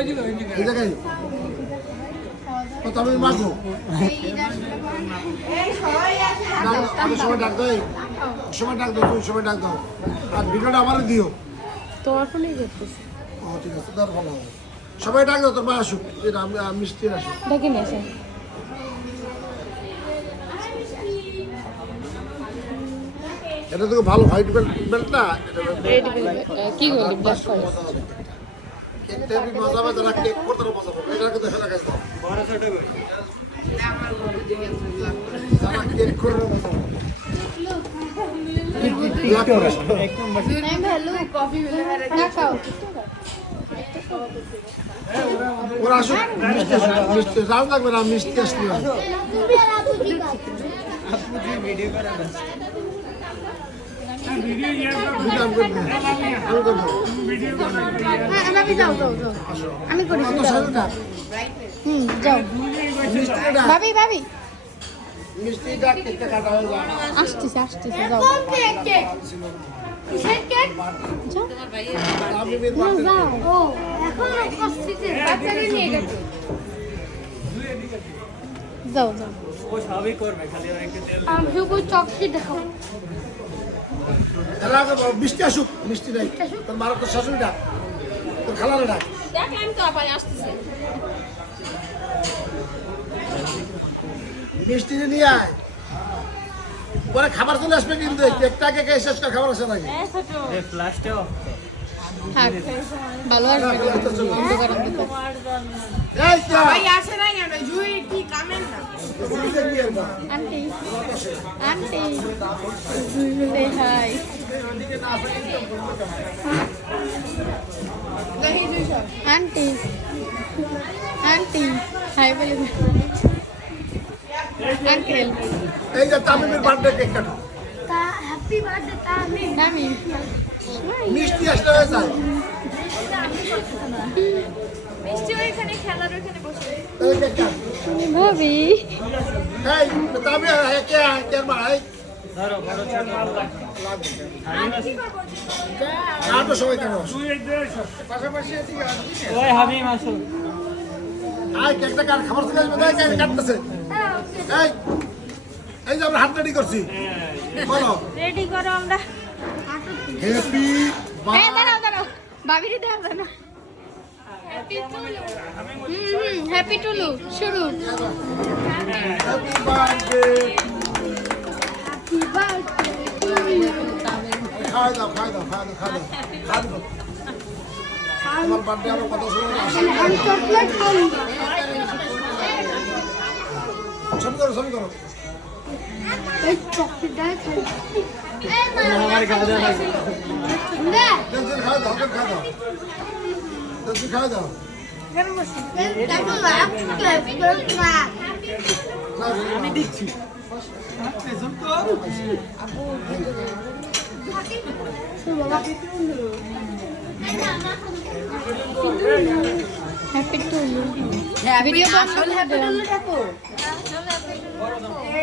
এই জায়গায় কত আমি মাগো সময় ডাক দাও সময় ডাক দাও তুমি সময় ডাক দাও আর ভিডিওটা আমারও দিও তোর ফোনেই করতেছি। ও ঠিক আছে তার ভালো হবে সবাই ডাক দাও তোর মা আসুক এটা আমি মিষ্টি আসুক ডেকে নিয়ে আসেন। এটা তো ভালো হোয়াইট বেল্ট না কি করলি ব্ল্যাক ফরেস্ট মজা মজা কেক করতে মজা পাবো এটা কিন্তু ফেলা গেছে কেক করে মজা ওরা আসুক মিষ্টি রাল লাগবে না মিষ্টি আসলে আমি করি যাও ভাবি ভাবি মিষ্টিটা কেকটা কাটা হয়ে যায় আসতেছে আসতেছে যাও যাও যাও চকলেট দেখাও মিষ্টি আসুক মিষ্টি নাই তোর মারা তোর শাশুড়ি ডাক তোর খালারে ডাক দেখলাম তো আবার আসতেছে মিষ্টি নিয়ে আয় পরে খাবার চলে আসবে কিন্তু কেকটা কেকে শেষ করে খাবার আসে নাকি থাক ভালো আসবে অন্ধকার অন্ধকার এই তো ভাই আসে নাই কেন জুই কি কামেন না আন্টি আন্টি সে হাই দহি জুই সব আন্টি আন্টি হাই বলে আঙ্কেল এই যে তামিমের বার্থডে কেক কাটো হ্যাপি বার্থডে তামিম আমি মিষ্টি আসলে হয়ে যায় মিষ্টি ওইখানে খেলার ওইখানে বসে তাহলে কেক কাট ভাবি এই তামিম কে কে মা এই কাটো সবাই কাটো আয় কেকটা কাট খাবার চলে আসবে তাই কেক কাটতেছে এই এই যে আমরা হাত রেডি করছি বলো রেডি করো আমরা হ্যাপি দাঁড়াও দাঁড়াও ভাবির দেওয়া যায় না হ্যাপি টুলু শুরু হ্যাপি বার্থডে খাওয়া দাও খাওয়া দাও খাওয়া দাও খাওয়া দাও খাওয়া দাও আমার বার্থডে আরো কত সময় আসে চকলেট খাবো ছবি করো ছবি করো এই চকলেটটা খাই তেল খাওয়া দাও তেল খাওয়া দাও তেল খাওয়া দাও আমি দিচ্ছি হ্যাপি টুলু ভিডিও আসল হ্যাপি টুলু